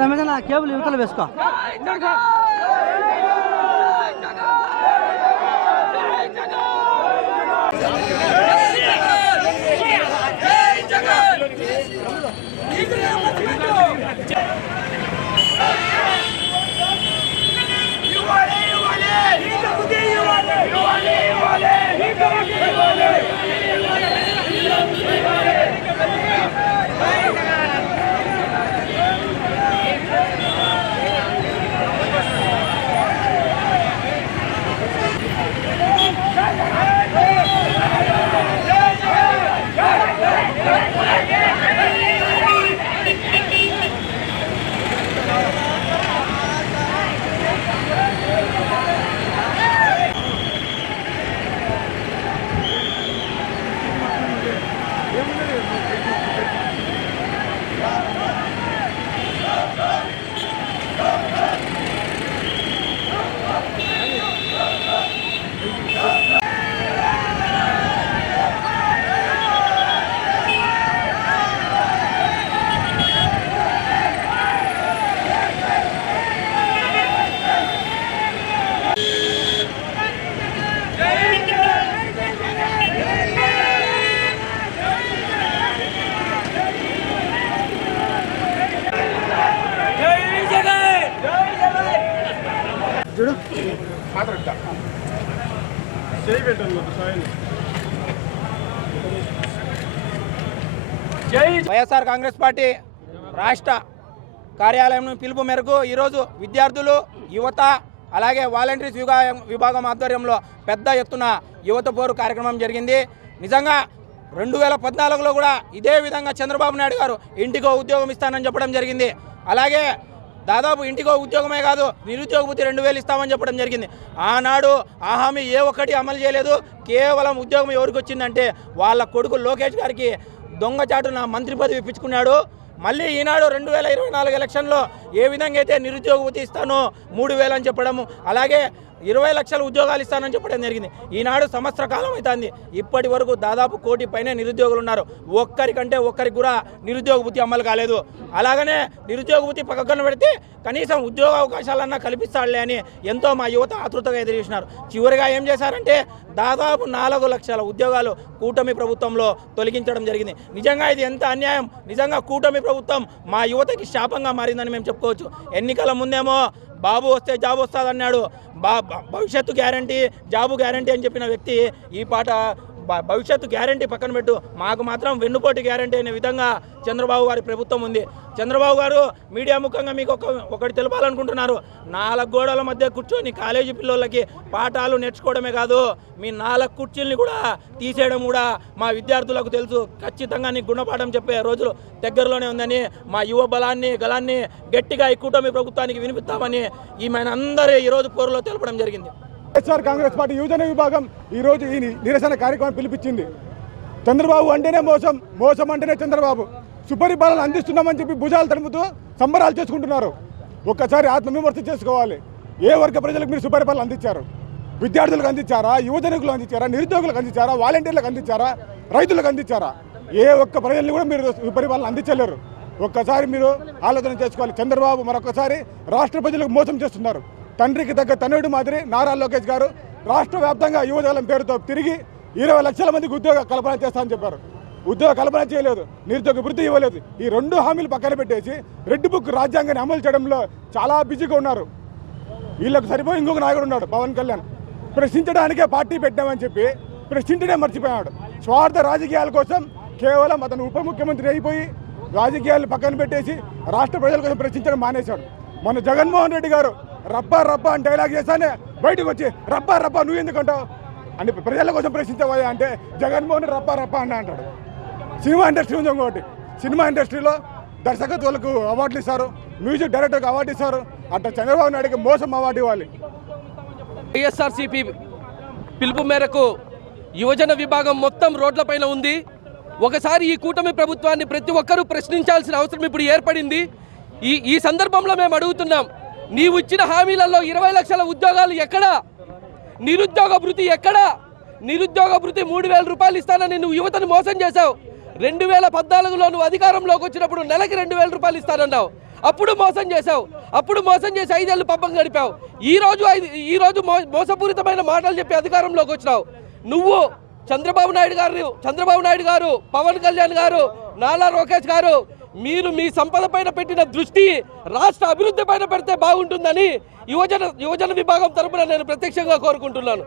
రమేష్ నా కేబుల్ యువతలు వేసుకో. జగన్! వైఎస్ఆర్ కాంగ్రెస్ పార్టీ రాష్ట్ర కార్యాలయం పిలుపు మేరకు ఈరోజు విద్యార్థులు యువత అలాగే వాలంటీర్స్ విభాగం విభాగం ఆధ్వర్యంలో పెద్ద ఎత్తున యువత పోరు కార్యక్రమం జరిగింది. నిజంగా రెండు వేల పద్నాలుగులో కూడా ఇదే విధంగా చంద్రబాబు నాయుడు గారు ఇంటికో ఉద్యోగం ఇస్తానని చెప్పడం జరిగింది. అలాగే దాదాపు ఇంటికో ఉద్యోగమే కాదు నిరుద్యోగ భృతి రెండు వేలు ఇస్తామని చెప్పడం జరిగింది. ఆనాడు ఆ హామీ ఏ ఒక్కటి అమలు చేయలేదు. కేవలం ఉద్యోగం ఎవరికి వచ్చిందంటే వాళ్ళ కొడుకు లోకేష్ గారికి దొంగచాటున మంత్రి పదవి ఇప్పించుకున్నాడు. మళ్ళీ ఈనాడు రెండు వేల ఇరవై నాలుగు ఎలక్షన్లో ఏ విధంగా అయితే నిరుద్యోగ భృతి ఇస్తానో మూడు వేలు అని చెప్పడము అలాగే ఇరవై లక్షల ఉద్యోగాలు ఇస్తానని చెప్పడం జరిగింది. ఈనాడు సంవత్సర కాలం అవుతుంది ఇప్పటి వరకు దాదాపు కోటి పైన నిరుద్యోగులు ఉన్నారు. ఒక్కరికంటే ఒక్కరికి కూడా నిరుద్యోగ భృతి అమలు కాలేదు. అలాగనే నిరుద్యోగ భృతి పక్కన పెడితే కనీసం ఉద్యోగ అవకాశాలన్నా కల్పిస్తాడులే అని ఎంతో మా యువత ఆతృతగా ఎదురుచూసినారు చివరిగా ఏం చేశారంటే దాదాపు నాలుగు లక్షల ఉద్యోగాలు కూటమి ప్రభుత్వంలో తొలగించడం జరిగింది. నిజంగా ఇది ఎంత అన్యాయం? నిజంగా కూటమి ప్రభుత్వం మా యువతకి శాపంగా మారిందని మేము చెప్పుకోవచ్చు. ఎన్నికల ముందేమో బాబు వస్తే జాబ్ వస్తుందన్నాడు. బా భవిష్యత్తు గ్యారంటీ జాబు గ్యారంటీ అని చెప్పిన వ్యక్తి ఈ పాట భవిష్యత్తు గ్యారంటీ పక్కన పెట్టు. మాకు మాత్రం వెన్నుపోటు గ్యారంటీ అనే విధంగా చంద్రబాబు గారి ప్రభుత్వం ఉంది. చంద్రబాబు గారు మీడియా ముఖంగా మీకు ఒక ఒకటి తెలపాలనుకుంటున్నారు. నాలుగు గోడల మధ్య కూర్చొని కాలేజీ పిల్లలకి పాఠాలు నేర్చుకోవడమే కాదు మీ నాలుగు కుర్చీల్ని కూడా తీసేయడం కూడా మా విద్యార్థులకు తెలుసు. ఖచ్చితంగా నీకు గుణపాఠం చెప్పే రోజులు దగ్గరలోనే ఉందని మా యువ బలాన్ని గలాన్ని గట్టిగా ఈ కూటమి ప్రభుత్వానికి వినిపిస్తామని ఈమె అందరూ ఈరోజు పోరులో తెలపడం జరిగింది. వైఎస్ఆర్ కాంగ్రెస్ పార్టీ యువజన విభాగం ఈ రోజు ఈ నిరసన కార్యక్రమం పిలిపించింది. చంద్రబాబు అంటేనే మోసం మోసం అంటేనే చంద్రబాబు. సుపరిపాలన అందిస్తున్నామని చెప్పి భుజాలు తడుపుతూ సంబరాలు చేసుకుంటున్నారు. ఒక్కసారి ఆత్మవిమర్శ చేసుకోవాలి. ఏ వర్గ ప్రజలకు మీరు సుపరిపాలన అందించారు? విద్యార్థులకు అందించారా? యువజనకులకు అందించారా? నిరుద్యోగులకు అందించారా? వాలంటీర్లకు అందించారా? రైతులకు అందించారా? ఏ ఒక్క ప్రజల్ని కూడా మీరు సుపరిపాలన అందించలేరు. ఒక్కసారి మీరు ఆలోచన చేసుకోవాలి. చంద్రబాబు మరొకసారి రాష్ట్ర ప్రజలకు మోసం చేస్తున్నారు. తండ్రికి తగ్గ తనయుడు మాదిరి నారా లోకేష్ గారు రాష్ట్ర వ్యాప్తంగా యువజనం పేరుతో తిరిగి ఇరవై లక్షల మందికి ఉద్యోగ కల్పన చేస్తామని చెప్పారు. ఉద్యోగ కల్పన చేయలేదు నిరుద్యోగ వృద్ధి ఇవ్వలేదు. ఈ రెండు హామీలు పక్కన పెట్టేసి రెడ్ బుక్ రాజ్యాంగాన్ని అమలు చేయడంలో చాలా బిజీగా ఉన్నారు. వీళ్ళకు సరిపోయి ఇంకొక నాయకుడు ఉన్నాడు పవన్ కళ్యాణ్. ప్రశ్నించడానికే పార్టీ పెట్టామని చెప్పి ప్రశ్నించడే మర్చిపోయాడు. స్వార్థ రాజకీయాల కోసం కేవలం అతను ఉప ముఖ్యమంత్రి అయిపోయి రాజకీయాలు పక్కన పెట్టేసి రాష్ట్ర ప్రజల కోసం ప్రశ్నించడం మానేశాడు. మన జగన్మోహన్ రెడ్డి గారు రబ్బా రబ్బా అని డైలాగ్ చేశానే బయటకు వచ్చి రబ్బా రబ్బా నువ్వు ఎందుకంటావు? అని ప్రజల కోసం ప్రశ్నించవా అంటే జగన్మోహన్ రప్ప రప్ప అని అంటాడు. సినిమా ఇండస్ట్రీ ఉంది ఇంకోటి. సినిమా ఇండస్ట్రీలో దర్శకత్వాలకు అవార్డులు ఇస్తారు మ్యూజిక్ డైరెక్టర్కి అవార్డు ఇస్తారు అట్లా చంద్రబాబు నాయుడుకి మోసం అవార్డు ఇవ్వాలి. వైఎస్ఆర్సీపీ పిలుపు మేరకు యువజన విభాగం మొత్తం రోడ్లపైన ఉంది. ఒకసారి ఈ కూటమి ప్రభుత్వాన్ని ప్రతి ఒక్కరూ ప్రశ్నించాల్సిన అవసరం ఇప్పుడు ఏర్పడింది. ఈ ఈ సందర్భంలో మేము అడుగుతున్నాం నీవు ఇచ్చిన హామీలలో ఇరవై లక్షల ఉద్యోగాలు ఎక్కడా? నిరుద్యోగ భృతి ఎక్కడా? నిరుద్యోగ భృతి మూడు వేల రూపాయలు ఇస్తానని నువ్వు యువతను మోసం చేశావు. రెండు వేల పద్నాలుగులో నువ్వు అధికారంలోకి వచ్చినప్పుడు నెలకి రెండు వేల రూపాయలు ఇస్తానన్నావు. అప్పుడు మోసం చేశావు. అప్పుడు మోసం చేసి ఐదేళ్ళు పబ్బం గడిపావు. ఈరోజు ఐదు ఈ రోజు మో- మోసపూరితమైన మాటలు చెప్పి అధికారంలోకి వచ్చినావు. నువ్వు చంద్రబాబు నాయుడు గారు చంద్రబాబు నాయుడు గారు పవన్ కళ్యాణ్ గారు నాలా లోకేష్ గారు మీరు మీ సంపద పైన పెట్టిన దృష్టి రాష్ట్ర అభివృద్ధి పైన పెడితే బాగుంటుందని యువజన యువజన విభాగం తరపున నేను ప్రత్యక్షంగా కోరుకుంటున్నాను.